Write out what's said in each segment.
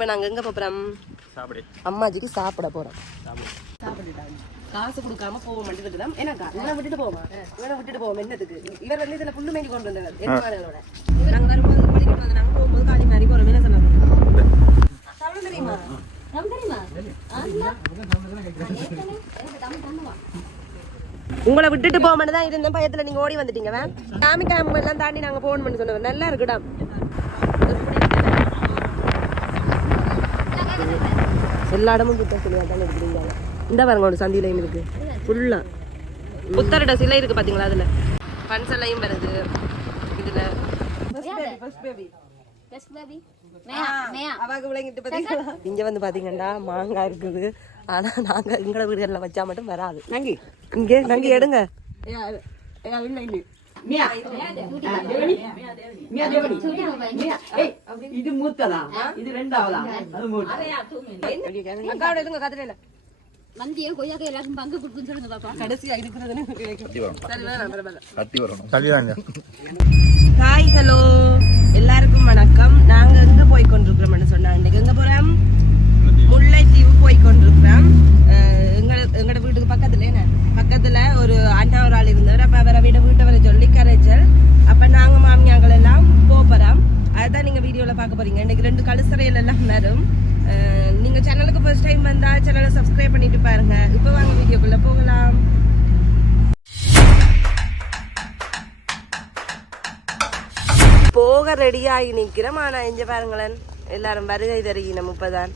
இப்போ நாங்கள் எங்கே போகிறோம் சாப்பிடு. அம்மாஜிக்கு சாப்பிட போகிறோம் காசு கொடுக்காம போக மாட்டேங்குது தான் ஏன்னாக்கா இவனை விட்டுட்டு போமா இவனை விட்டுட்டு போவோம் என்னத்துக்கு? இவர் வந்து இதுல புல்லு மேய்க்கு கொண்டு வந்தவர் எதிர்மானங்களோட நாங்க வரும்போது படிக்கிட்டு வந்து நாங்க போகும்போது காலி மாதிரி போறோம் என்ன சொன்னாங்க? தமிழ் தெரியுமா? உங்களை விட்டுட்டு போக தான் இருந்த பயத்துல நீங்க ஓடி வந்துட்டீங்க வேன் காமி காமி எல்லாம் தாண்டி நாங்க போன் பண்ணி சொன்னவர். நல்லா இருக்குடாம் எல்லா இடமும் புத்த சிலையா தானே இருக்கிறீங்க இந்த பாருங்க ஒரு சந்தியிலையும் இருக்கு. ஃபுல்லா புத்தரோட சிலை இருக்கு பாத்தீங்களா அதுல? பன்சலையும் வருது. இதுல. இங்க வந்து பாத்தீங்கன்னா மாங்காய் இருக்குது. ஆனா நாங்க எங்கள வீடுகள்ல வச்சா மட்டும் வராது. நங்கி. இங்க நங்கி எடுங்க. இது மூத்ததா இது ரெண்டாவதா அது இதுங்க கதிரையில மந்தியம் கொய்யாக்க எல்லாருக்கும் பங்கு கொடுக்குன்னு சொல்லுங்க பாப்பா கடைசியா இருக்கிறதுன்னு ஹாய் ஹலோ எல்லாருக்கும் வணக்கம் நாங்க எங்க போய் கொண்டிருக்கிறோம்னு சொன்னா இன்னைக்கு எங்க போறோம் முல்லைத்தீவு போய் கொண்டிருக்கிறோம் எங்களோட எங்களோட வீட்டுக்கு பக்கத்துல என்ன? பக்கத்துல ஒரு அண்ணா ஒரு ஆள் இருந்தவர். அப்ப அவரை வீட வீட்டை வர சொல்லி கரைச்சல். அப்ப நாங்க மாமியாங்கள் எல்லாம் போறோம் அதுதான் நீங்க வீடியோல பார்க்க போறீங்க. இன்னைக்கு ரெண்டு கழுசறையில் எல்லாம் வரும். நீங்கள் நீங்க சேனலுக்கு ஃபர்ஸ்ட் டைம் வந்தா சேனலை சப்ஸ்கிரைப் பண்ணிட்டு பாருங்க. இப்போ வாங்க வீடியோக்குள்ள போகலாம். போக ரெடியாகி நிற்கிறோம். ஆனால் எஞ்ச பாருங்களேன். எல்லாரும் வருகை தருகின முப்பதான்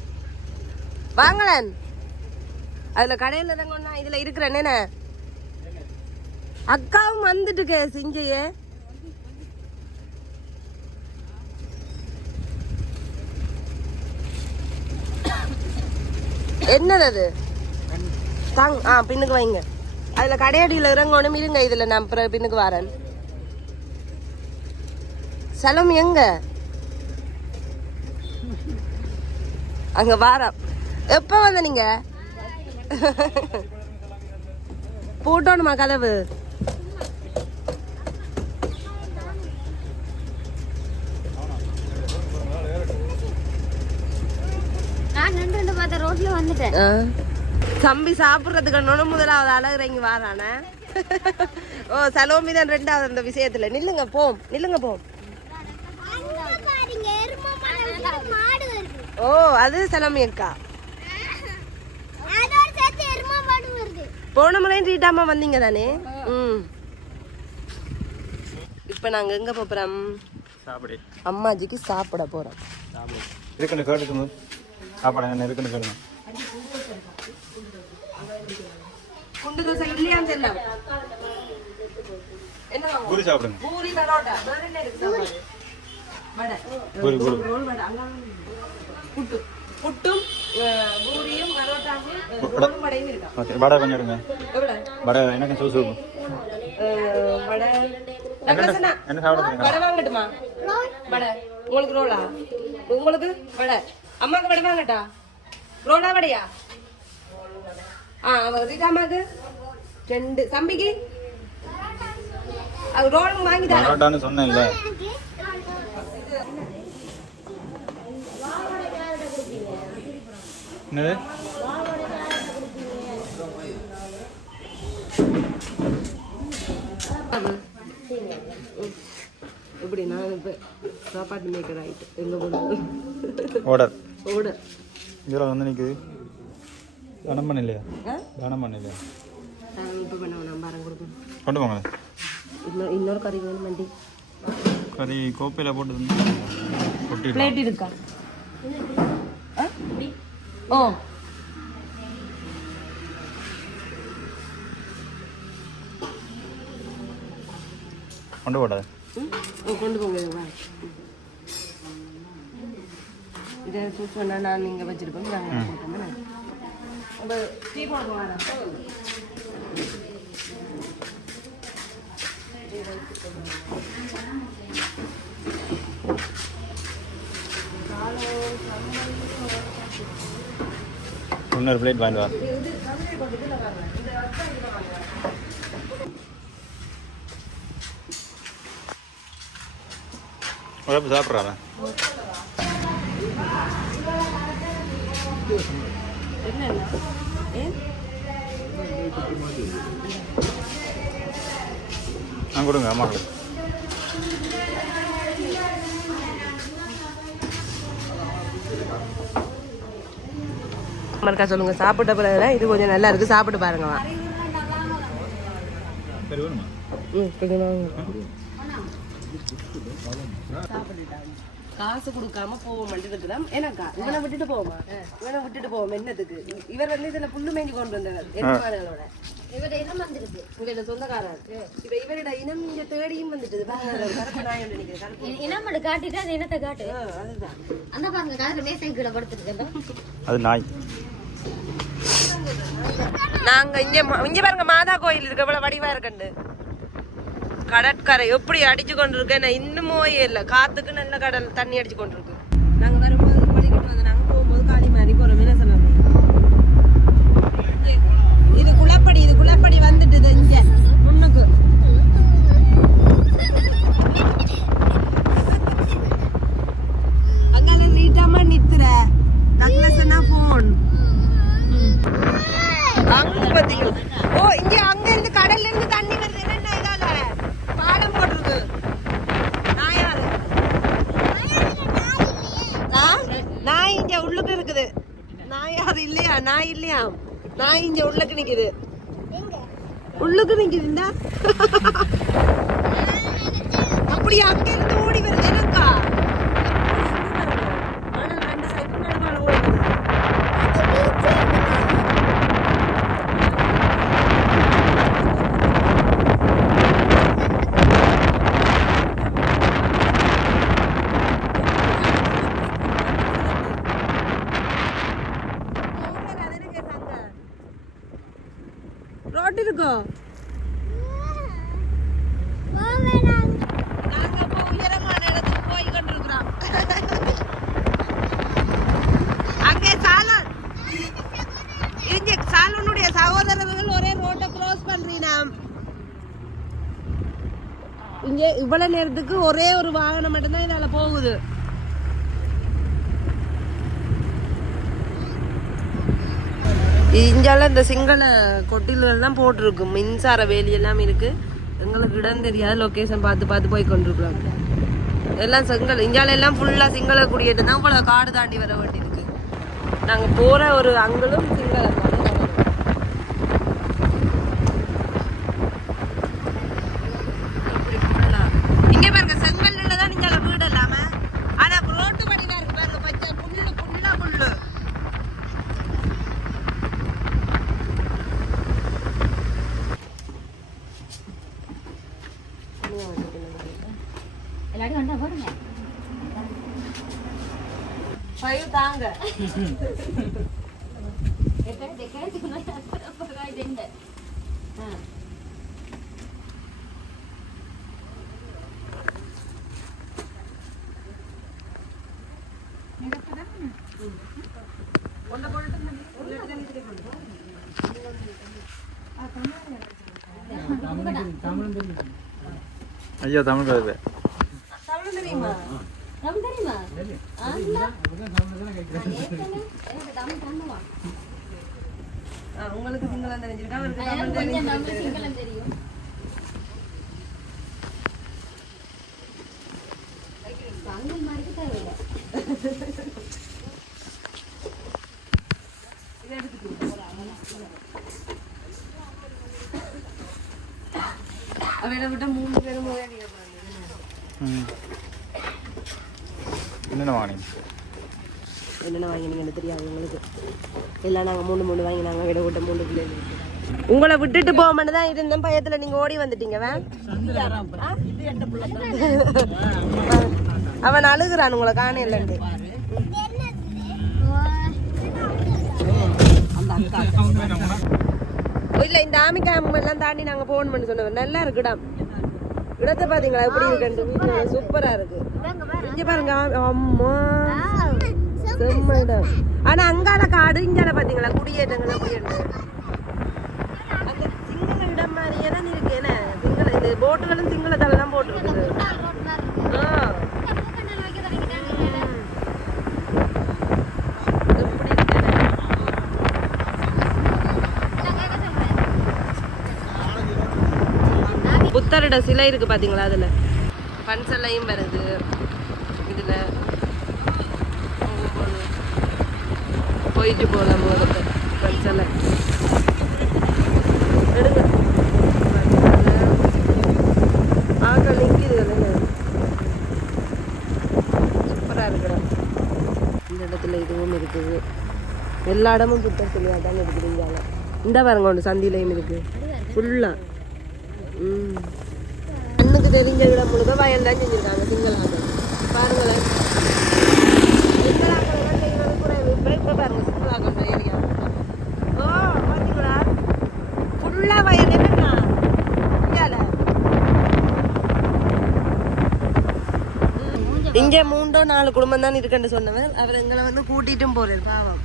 வாங்களேன். அதுல கடையில தாங்க கொண்டா இதுல இருக்கிறேன் என்ன அக்காவும் வந்துட்டு கே சிஞ்சையே என்னது அது? தாங் ஆ பின்னுக்கு வைங்க. அதுல கடையடியில் இறங்கணும் இருங்க இதுல நான் பிற- பின்னுக்கு வரேன். செலவு எங்க? அங்க வாரம் எப்ப வந்த நீங்க? பூட்டணுமா கதவு. தம்பி சாப்பிடுறதுக்கு முதலாவது ஆள இறங்கி வாரானே. ஓ சலோமி தான் ரெண்டாவது அந்த விஷயத்துல. நில்லுங்க போம். நில்லுங்க போம். ஓ அது சலோமி அக்கா. போன முறையும் ரீட்டாம வந்தீங்க தானே? ம். இப்போ நாங்க எங்க போறோம்? சாப்பிடு. அம்மாஜிக்கு சாப்பிட போறோம். சாப்பிடு. இருக்குன்னு கேட்டுக்கணும். சாப்பாடு என்ன இருக்குன்னு கேளுங்க குண்டு தோசை இல்லையா தெரியல? பூரி சாப்பிடுங்க. பூரி பரோட்டா. வேற என்ன இருக்கு சாப்பாடு? வடை. பூரி பூரி. ரோல் வடை. அங்க புட்டு. புட்டும் ஓகே வடை கொஞ்சம் எடுங்க. வடை எனக்கு சூசு என்ன சாப்பிடுங்க வடை உங்களுக்கு ரோலா? உங்களுக்கு வடை. அம்மாக்கு வடை வாங்கட்டா? ரோலா வடையா? ஆ ரீதா அம்மாக்கு ரெண்டு. தம்பிக்கு? அது ரோலும் வாங்கி என்னது? எப்படி நான் இப்போ சாப்பாட்டு மேக்கர் ஆயிட்டு எங்க போனாலும் ஆர்டர் ஓட இதில் வந்து நிற்குது தானம் பண்ணலையா? தானம் பண்ணலையா? நான் இப்போ பண்ண பாரம் கொடுக்கணும். கொண்டு போங்க இன்னொரு இன்னொரு கறி வேணும் வண்டி கறி கோப்பையில் போட்டு பிளேட் இருக்கா? ஓ. கொண்டு போடாது கொண்டு போங்க இதை வா. இதை சூஸ் பண்ணா நான் இங்கே வச்சிருப்பேன். நாங்கள் போட்டோம் அப்போ டீ போட வரேன் இன்னொரு பிளேட் வாங்கிட்டு வா. உழப்பு சாப்பிட்றாங்க கொடுங்க அம்மா கொடுங்க சொல்லுங்க. சாப்பிட்ட பிறகு இது கொஞ்சம் நல்லா இருக்கு. சாப்பிட்டு பாருங்க காசு கொடுக்காம போவோம் தான். ஏன்னாக்கா இவனை விட்டுட்டு போவோமா? இவனை விட்டுட்டு போவோம் என்னத்துக்கு? இவர் வந்து இதுல புல்லு மேஞ்சி கொண்டு வந்தவர் எதிர்மானங்களோட இவட இனம் வந்திருக்கு இவரோட சொந்தக்காரர் இப்ப இவரோட இனம் இங்க தேடியும் வந்துட்டு பாருங்க கருப்பு நாய் ஒன்று நிக்குது கருப்பு இ- இனம் காட்டிட்டு அந்த இனத்தை காட்டு ஆ, அதுதான் அந்த பாருங்க காதுல மேசை கீழே படுத்துருக்கு அது நாய் நாங்க இங்க இங்க பாருங்க மாதா கோயில் இருக்கு எவ்வளவு வடிவா இருக்கண்டு கடற்கரை எப்படி அடிச்சு கொண்டு இருக்கு இன்னுமோ இல்ல காத்துக்கு நல்ல கடல் தண்ணி அடிச்சு கொண்டு இருக்கு நாங்க வரும்போது படிக்கிட்டு வந்து நாங்க போகும்போது காளி மாதிரி போறோம் என்ன சொல்லாமே இது குளப்படி இது இது இங்க முன்னுக்கு அங்கால நீட்டாம நித்துற டக்ளஸ்னா போன் அங்க பாத்தீங்களா ஓ இங்க அங்க இருந்து கடல்ல இருந்து தண்ணி வருது என்ன இதால பாடம் போட்டிருக்கு நாயால ஆ? நாய் இங்க உள்ளுக்கு இருக்குது நாய் அது இல்லையா நாய் இல்லையா நாய் இங்க உள்ளுக்கு நிக்குது உள்ளுக்கு நிக்குது இந்தா அப்படி அங்க ஓடி வருது எனக்கா ஆனா ரெண்டு சைடு நடுவால ஓடுது ரோட் இருக்கோ நாங்க இப்போ உயரமான இடத்துக்கு போய் கொண்டிருக்கிறோம் அங்கே சாலன் இங்க சாலனுடைய சகோதரர்கள் ஒரே ரோட்டை கிராஸ் பண்றீங்க. இங்கே இவ்வளவு நேரத்துக்கு ஒரே ஒரு வாகனம் மட்டும்தான் இதால போகுது. இஞ்சால இந்த சிங்கள கொட்டில்கள்லாம் போட்டிருக்கு. மின்சார வேலி எல்லாம் இருக்கு. எங்களுக்கு இடம் தெரியாத லொக்கேஷன் பார்த்து பார்த்து போய் கொண்டிருக்கிறோம் எல்லாம் செங்கல் இஞ்சால எல்லாம் ஃபுல்லாக சிங்கள குடியேட்டு தான். இவ்வளோ காடு தாண்டி வர வேண்டியிருக்கு. நாங்கள் போகிற ஒரு அங்களும் சிங்கள இங்க பாருங்க செங்கல்ல தான் நீங்க வீடு இல்லாம ஆனா ரோட்டு படிதான் இருக்கு பாருங்க பச்சை புல்லு புல்லா புல்லு எல்லாரும் வந்தா போடுங்க ஃபைவ் தாங்க எத்தனை டெக்கரேஷன் இந்த ஐயா தமிழ் கதை தமிழ் தெரியுமா நம்ம தெரியுமா? உங்களுக்கு சிங்களம் தெரிஞ்சிருக்கா. அவருக்கு சிங்களம் தெரியும். தமிழ் மாதிரி தேவையில்லை. அவரை விட்ட மூணு பேரும் போய் ம். என்னென்ன வாங்கினீங்க? என்னென்ன வாங்கினீங்கன்னு தெரியாது எங்களுக்கு எல்லாம் நாங்கள் மூணு மூணு வாங்கினாங்க விட விட்ட மூணு பிள்ளைங்க உங்களை விட்டுட்டு போக தான் இருந்தேன் பயத்துல நீங்க ஓடி வந்துட்டீங்க? அவன் அழுகுறான் உங்களை காண இல்லைன்ட்டு இல்ல இந்த ஆமி கேம்ப் எல்லாம் தாண்டி நாங்க போன் பண்ணி சொன்னோம் நல்லா இருக்குடா. இடத்தை பாத்தீங்களா? எப்படி வீட்டுல சூப்பரா இருக்கு. இங்க பாருங்க. அம்மா. செம்மடம் ஆனால் அங்கால காடு இங்கால பார்த்தீங்களா குடியேற்றங்களா குடியேற்றங்கள் அந்த திங்கள இடம் மாதிரியே தான் இருக்கு. என்ன? திங்கள இது போட்டுகளும் சிங்களத்தால தான் போட்டுருக்குது. புத்தரோட சிலை இருக்கு பாத்தீங்களா அதுல? பன்சல்லையும் வருது. போயிட்டு போகலாம் போகிறது பிரச்சனை. எடுங்க. ஆக்கள் நிற்கிது சூப்பராக இருக்கிற இந்த இடத்துல இதுவும் இருக்குது. எல்லா இடமும் புத்தர் சிலையாக தான் இருக்குது இங்கால. இந்த பாருங்க ஒன்று சந்திலையும் இருக்குது ஃபுல்லாக ம். கண்ணுக்கு தெரிஞ்ச இடம் முழுக்க வயல் தான் செஞ்சுருக்காங்க சிங்களாக பாருங்களேன் சிங்களாக்கள் தான் செய்கிறது கூட இப்போ இப்போ பாருங்க சிங்களாக்கள் ஏரியா ஓ பார்த்தீங்களா ஃபுல்லாக வயல் என்னண்ணா இங்கால இங்க மூன்றோ நாலு குடும்பம் தான் இருக்குன்னு சொன்னவர் அவர் எங்களை வந்து கூட்டிட்டும் போறாரு பாவம்.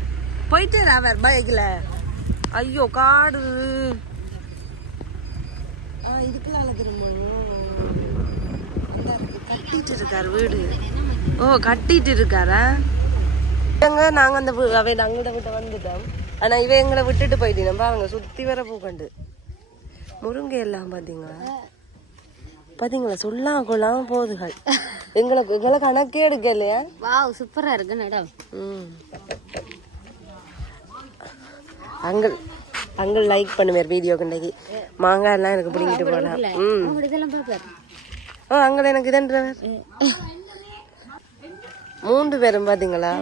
போயிட்டாரு அவர் பைக்ல ஐயோ காடு. ஆ இதுக்குள்ள திரும்பணும் கட்டிட்டு இருக்காரு வீடு. ஓ கட்டிட்டு இருக்காரா எங்க நாங்க அந்த வீ- அவை அங்கிட்ட விட்டு வந்துட்டோம். ஆனா இவ எங்களை விட்டுட்டு போயிட்டீங்க. பாருங்க சுத்தி வர பூக்கண்டு. முருங்கை எல்லாம் பாத்தீங்களா? பாத்தீங்களா? சொல்லாம் கொள்ளாம போகுதுகள் எங்களுக்கு எங்களை கணக்கே எடுக்க இல்லையா வாவ் சூப்பரா இருக்கு மேடம். ம். அங்கிள் அங்கிள் லைக் பண்ணுவார் வீடியோ கண்டைக்கு மாங்காய் எல்லாம் எனக்கு பிடிங்கிட்டு போகலாம் ம். ஓ அங்கிள் எனக்கு இதன்றவர். மூன்று பேரும் பாத்தீங்களா?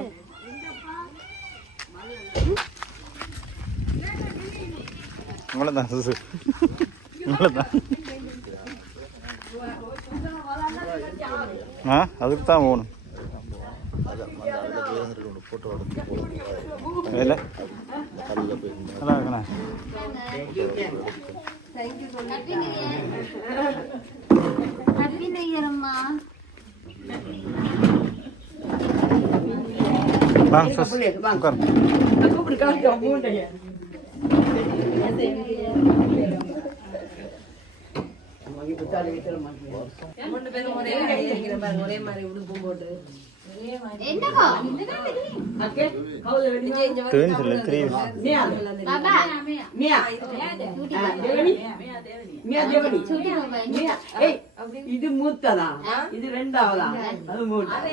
உங்களை தான் சுசு உங்களை தான் ஆ அதுக்கு தான் போகணும் வேலை நல்லா இருக்கண்ணா ஹாப்பி நியூ இயர் அம்மா வாங்க சுசு உட்காரு கூப்பிட்டு காமிக்க மூட்டைய மூன்று பேரும் ஒரே மாதிரி ஒரே மாதிரி உடுப்பும் போட்டு. தெரிஞ்சு இல்லை ஏய் இது மூத்ததா? இது ரெண்டாவதா? அது மூட்டை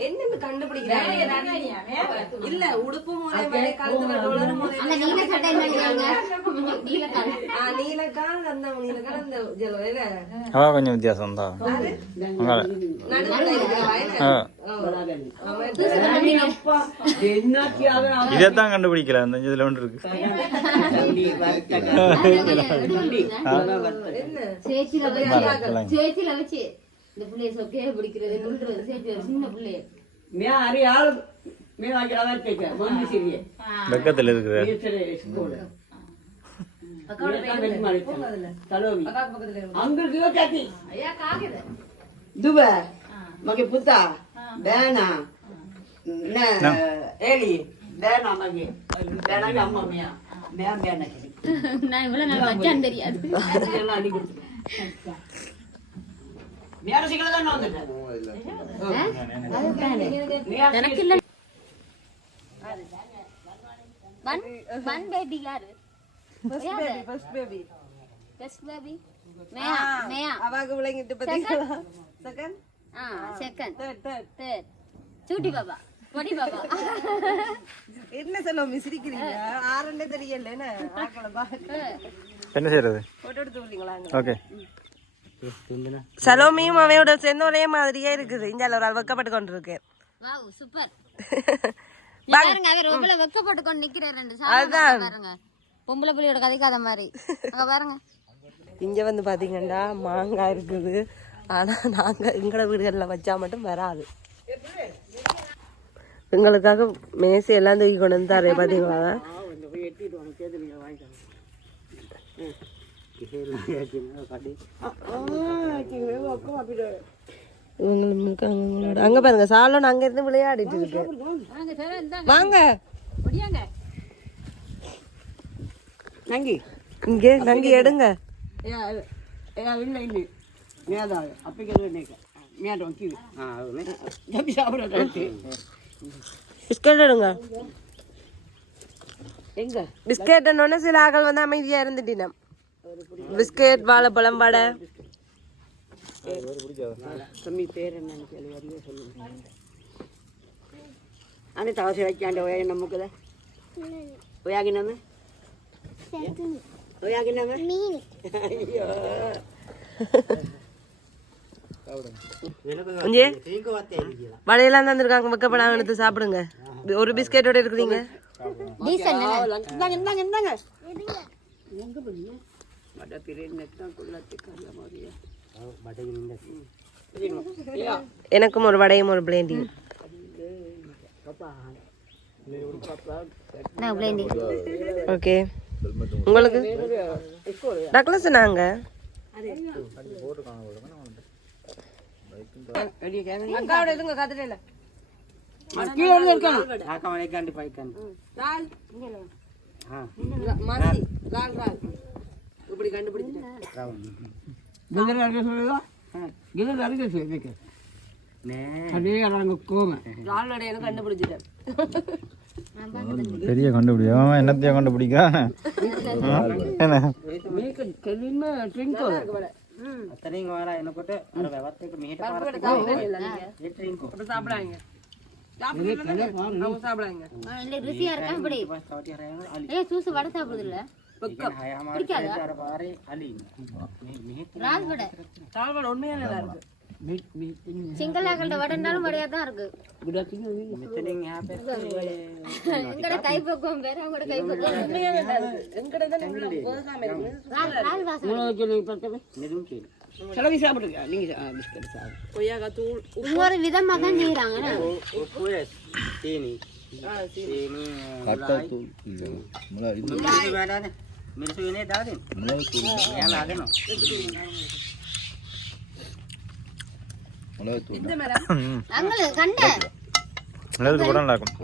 என்னன்னு கண்டுபிடிக்கிறாங்க இல்ல நீலக்கால் அந்த நீலக்கால் அந்த இல்ல அவ கொஞ்சம் வித்தியாசம் தான் இதைத்தான் கண்டுபிடிக்கல அந்த இதில் ஒன்று இருக்கு. இந்த புள்ளைய சொக்கைய பிடிக்கிறது சின்ன கேட்க வெக்கத்தில் இருக்கிற. துப மகே புத்தா. என்ன ஏலி பேனா மகே. பேனாக்கு அம்மா மியா மியா பேனா நான் இவ்வளவு நாள் வச்சான்னு தெரியாது. எல்லாம் அடி கொடுத்து மியா சிக்கல தான் வந்துட்டேன். எனக்கு இல்ல. பன். பன் பேபி யாரு? ஃபர்ஸ்ட் பேபி ஃபர்ஸ்ட் பேபி மேயா ஆ செகண்ட் தேர்ட் தேர்ட் தேர்ட் சூட்டி பாபா பொடி பாபா என்ன சொல்ல மிசிரிக்கிறீங்க ஆறுன்னே தெரியல என்ன? என்ன செய்யறது போட்டோ எடுத்து விடுறீங்களா ஓகே. சலோமியும் அவையோட சேர்ந்து ஒரே மாதிரியே இருக்குது. இங்க ஒரு ஆள் வெக்கப்பட்டு கொண்டு இருக்கு வாவ் சூப்பர் பாருங்க அவர் ரொம்ப வெக்கப்பட்டு கொண்டு நிக்கிறார் ரெண்டு சாப்பிட்டு பாருங்க. பொம்பளை புள்ளியோட கதைக்காத மாதிரி. அங்க பாருங்க. இங்க வந்து பாத்தீங்கன்னா மாங்காய் இருக்குது. ஆனா நாங்க எங்களோட வீடுகளில் வச்சா மட்டும் வராது. எங்களுக்காக மேசை எல்லாம் தூக்கி கொண்டு வந்து தரேன் பாத்தீங்களா? இவங்களுக்கு அவங்களோட அங்க பாருங்க சாலோன் அங்க இருந்து விளையாடிட்டு இருக்கு. வாங்க. நங்கி. இங்க நங்கி எடுங்க. எங்க? பிஸ்கட் என்னோட சில ஆக்கள் வந்து அமைதியாக இருந்துட்டினா பிஸ்கட் வாழைப்பழம் வடை. தம்பி பேர் என்னன்னு சொல்லுங்க அனைத்து அவசியம் வைக்காண்ட ஒயா நமக்குதா ஒயாகினமே ஒயாகினமே இங்கே வடையெல்லாம் தந்துருக்காங்க. வைக்கப்படாம எடுத்து சாப்பிடுங்க. ஒரு பிஸ்கெட்டோட இருக்கிறீங்க எனக்கும் ஒரு வடையும் ஒரு பிளேண்டியும் நான் பிளேண்டி ஓகே உங்களுக்கு? டக்ளஸ் நாங்க அக்காவோட இதுங்க கதிரையில கீழே இருந்து இருக்கணும் லால் மாசி லால் லால் இப்படி கண்டுபிடிச்சிட்டேன் கிதர் அருகே சொல்லுதா கிதர் அருகே சொல்லுங்க அதே அடங்க கோம லால் நடையை கண்டுபிடிச்சிட்டேன் பெரிய கண்டுபிடி அவன் என்னத்தையும் கண்டுபிடிக்கிறான் என்ன මේක කෙලින්ම ට්‍රින්කෝ அப்ப சாப்பிடாங்க அவங்க சாப்பிடாங்க இல்ல ருசியா இருக்கா இப்படி ஏ சூசு வடை சாப்பிடுது இல்ல பிடிக்காதா ராஸ் வடை சாப்பாடு உண்மையா நல்லா இருக்கு சிங்களாக்கள்ட வடைனாலும் வடையா தான் இருக்கு. எங்கட வேற எங்கட தான் இவ்வளவு கோசாம இருக்கு ரால் ரால் வாசம் செலவி சாப்பிடுங்க நீங்க பிஸ்கட் சாப்பிடு கொய்யாக்கா தூள் இன்னொரு விதமா நல்லது கூட நல்லா இருக்கும்.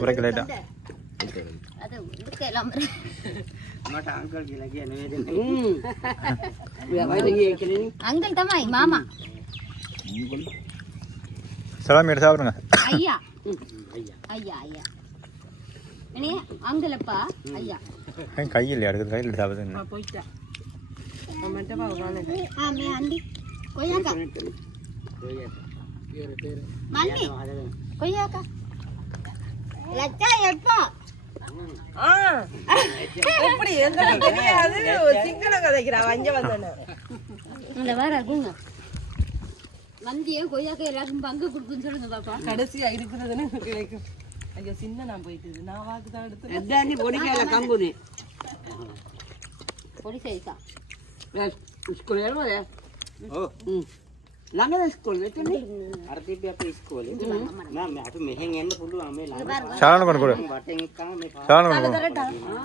குறைக்க லைட்டா அது இதுக்கு எல்லாம் அங்கிள் தம்மாய் மாமா. சலாமி எடுத்து சாப்பிடுங்க. ஐயா. ஐயா ஐயா. இனி அங்கிள் அப்பா ஐயா கையில் எடுக்குது கையில் எடுத்து சாப்பிடுங்க போயிட்டா அவன்கிட்ட பா உட்காந்து ஆமே அண்டி கொய்யாக்கா మళ్ళీ కొయ్యాక లచ్చ ఎప్పో எப்படி? எங்களுக்கு தெரியாது. சிங்களம் கதைக்கிறா வஞ்ச வந்தன இந்த வேற இருக்குங்க வந்தியே கொய்யாக்கா எல்லாருக்கும் பங்கு கொடுக்குன்னு சொல்லுங்க பாப்பா. கடைசியா இருக்கிறதுன்னு கிடைக்கும். ஐயோ சின்ன நான் போயிட்டு நான் வாக்கு தான் எடுத்து எதாண்டி பொடிக்கால கம்புனி. பொடி சைஸா ஸ்கூல் ஏறுவாரு ஓ. ம். ළඟද ස්කෝල් වෙතනේ අරතිපි අපේ ඉස්කෝලේ මම අපි මෙහෙන් එන්න පුළුවන් මේ ළඟ சலான கொண்டு கொடு වටෙන් එක්කම මේ சலான கொண்டு கொடு.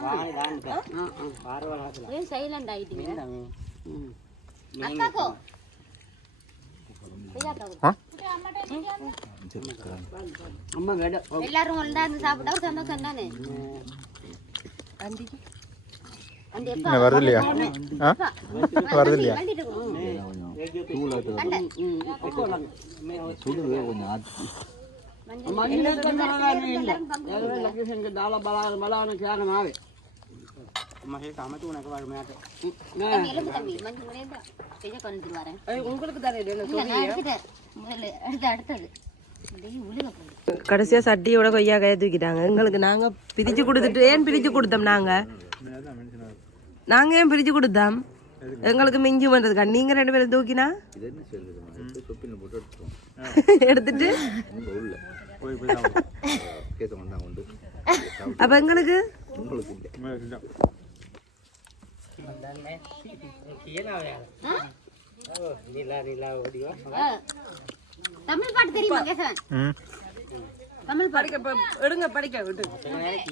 පාරේ දාන්න බෑ පාරවල් හදලා ஏன் சைலண்ட் ஆயிட்டீங்க මෙන්න මේ அக்காக்கோ ஆ? අම්ම වැඩ எல்லாரும் ஒன்றா இருந்து சாப்பிட்டா ஒரு சந்தோஷம் தானே அண்டிக்கு அந்த என்ன வருது இல்லையா ஆ வருது இல்லையா தூள் கடைசியா சட்டியோட கொய்யா கைய தூக்கிட்டாங்க. எங்களுக்கு நாங்க பிரிச்சு கொடுத்துட்டு ஏன் பிரிச்சு கொடுத்தோம் நாங்க? நாங்க ஏன் பிரிச்சு கொடுத்தோம்? எங்களுக்கு மிஞ்சி வந்ததுக்கா. நீங்க ரெண்டு பேரும் தூக்கினா? எடுத்துட்டு? அப்ப எங்களுக்கு? தமிழ் பாட்டு தெரியுமா கேசவன்? தமிழ் படிக்க எடுங்க படிக்க விட்டு. எனக்கு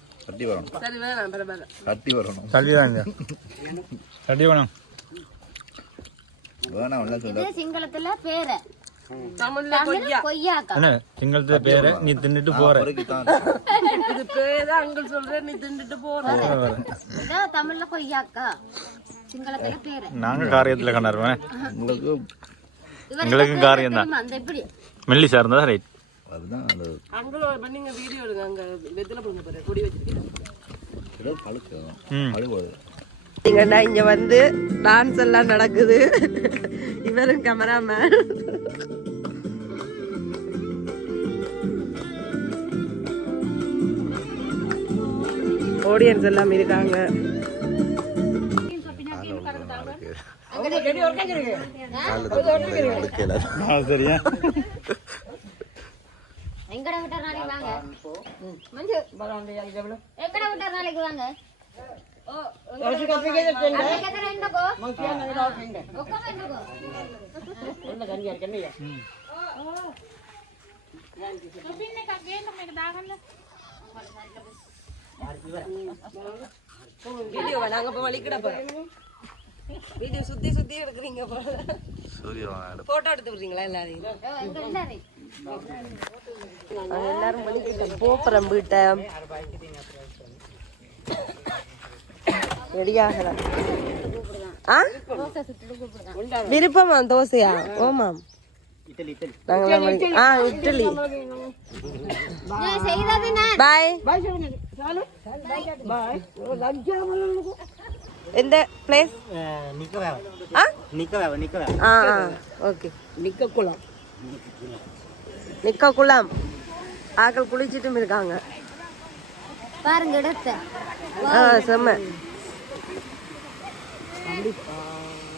தட்டி வரணும். தட்டி வரணும். தட்டி வாங்க தட்டி வரணும் வேணாம் ஒன்றும் சொல்ல சிங்களத்தில் பேரை. நீ தின்னுட்டு போற. இது பேர அங்கிள் எங்களுக்கும் காரியம் மெல்லி சார்ந்ததா ரைட் மெல்லிசா இருந்தா ரைட் அங்கிள் நீங்க வீடியோ எடுங்க. அங்க வெத்தில போங்க பாரு. கொடி வச்சிருக்கீங்க இங்க வந்து டான்ஸ் எல்லாம் நடக்குது. இவரும் கேமராமேன் ஆடியன்ஸ் எல்லாம் இருக்காங்க. சரியா எங்கட விட்டார் நாளைக்கு வாங்க மஞ்சு நாளைக்கு வாங்க நாங்க இப்ப வலிக்கிட போறோம் வீடியோ சுத்தி சுத்தி எடுக்கிறீங்க போல போட்டோ எடுத்து விடுறீங்களா எல்லாரையும் ஓ, இங்க இருந்தாரு. நாங்க எல்லாரும் வலிக்கிட்டோம் போப்புறோம் வீட்டை. ரெடியாகலாம். ஆ? விருப்பமா தோசையா? ஓமாம் ஆ இட்லி. பாய். எந்த பிளேஸ் ஆ ஆ? ஓகே நிக்க குளம் நிக்க குளம் ஆக்கள் குளிச்சிட்டும் இருக்காங்க. பாருங்க இடத்த. ஆ செம்ம.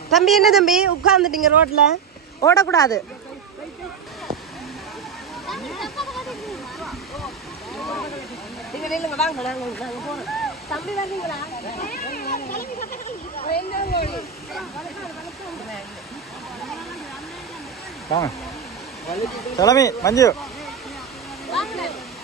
தம்பி என்ன தம்பி? உட்கார்ந்துட்டீங்க ரோட்ல. ஓடக்கூடாது. நீங்க தம்பி வர்றீங்களா?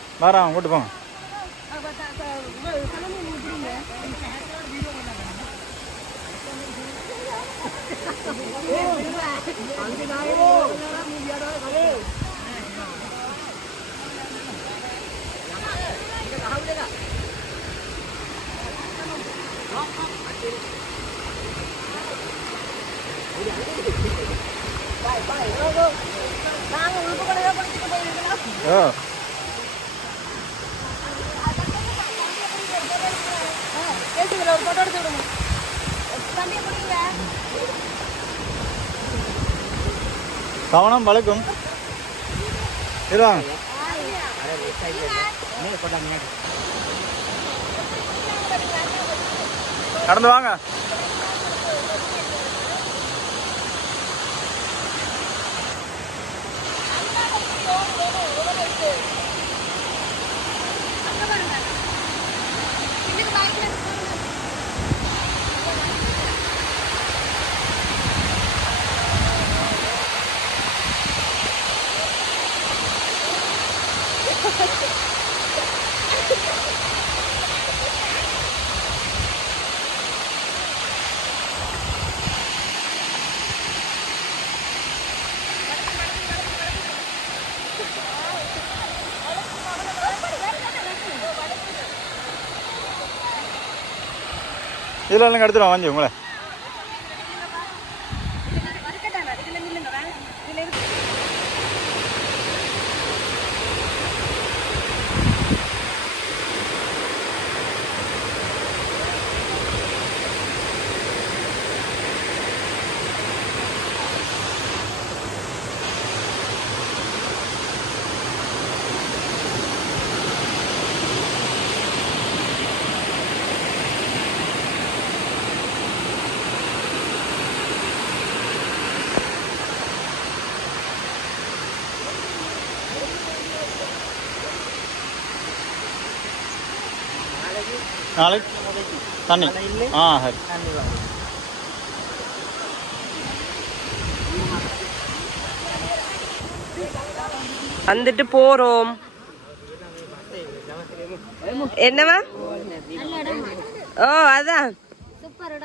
வாங்க தலைமை மஞ்சு வரான் கூட்டு போங்க ஓ கவனம் பழக்கும் இருவாங்க கடந்து வாங்க. இதில் இதெல்லாம் எடுத்துருவோம் வாங்கி உங்களை. நாளைக்கு தண்ணி. ஆ சரி. வந்துட்டு போறோம். என்னவா ஓ அதான். சூப்பர்